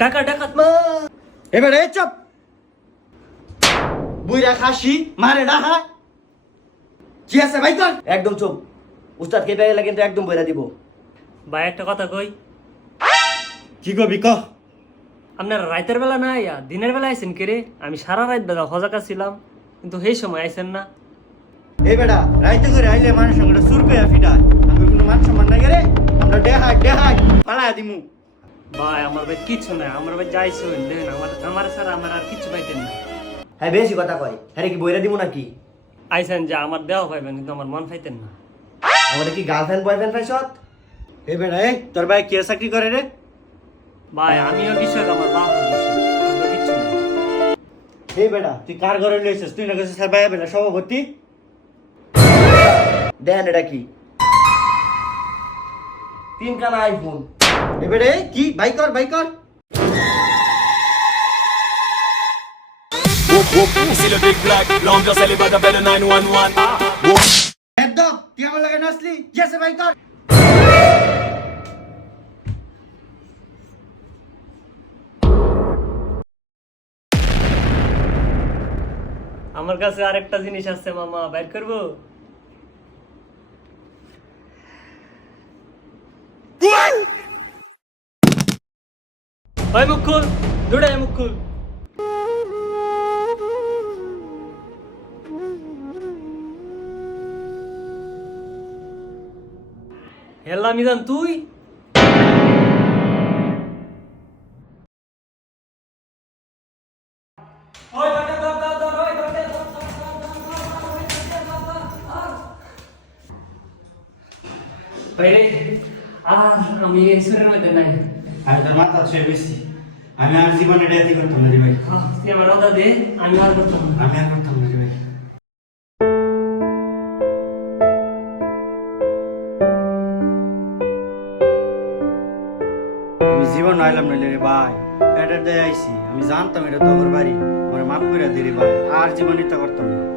ডাকাত ডাকাত মা এবারে চুপ বুইরা খাসি মারে ডাহা কি আছে ভাই কর একদম চুপ উস্তাদ কে পেয়ে কিন্তু একদম বইরা দিব ভাই একটা কথা কই কি কবি ক আপনারা রাতের বেলা না আইয়া দিনের বেলা আইছেন কে রে? আমি সারা রাত বেলা হজাকা ছিলাম কিন্তু সেই সময় আইছেন না। এই বেটা রাইতে করে আইলে মানুষ সঙ্গে সুর পেয়া ফিটায় আমি কোনো মান সম্মান নাই রে আমরা দেহাই পালায়া দিমু ভাই আমার ভাই কিচ্ছু নাই, আমার ভাই যাইছেন দেখেন আমার ছাড়া আমার আর কিচ্ছু পাইতেন না। হ্যাঁ বেশি কথা কয় হ্যাঁ কি বইরা দিব নাকি আইছেন যে আমার দেওয়া পাইবেন কিন্তু আমার মন পাইতেন না। আমাদের কি গার্লফ্রেন্ড বয়ফ্রেন্ড পাইছত এই বেটা এই তোর ভাই কি চাকরি করে রে ভাই আমিও কৃষক, আমার বাপ কিচ্ছু নেই। এই বেটা তুই কার ঘরে লইছিস তুই না কইছিস স্যার ভাই বেটা সভাপতি দেন এটা কি 3 কানা আইফোন এই বেটা এই কি ভাই কর Ici le Big Black, l'ambiance elle est bad avec le 911. একদম তুই আমার লাগে নাচলি জেসে ভাই কর আমার কাছে আরেকটা জিনিস আছে মামা, বাইর করবো? ওই মুখ খুল, দুটাই মুখ খুল। হেল্লা মিজান তুই? আমি সুরের মধ্যে নাই। আমি তোর মাথা ছুঁয়ে বেশি আমি আর জীবনে এটা করতাম না রে ভাই তুই আমার রোজা দে, আমি আর করতাম না। আমি আর করতাম না রে ভাই আমি জীবন আইলাম নইলে রে ভাই এটার দেয় আইছি আমি জানতাম এটা তোর বাড়ি আমার মাফ করে দে রে ভাই আর জীবন ইচ্ছা করতাম না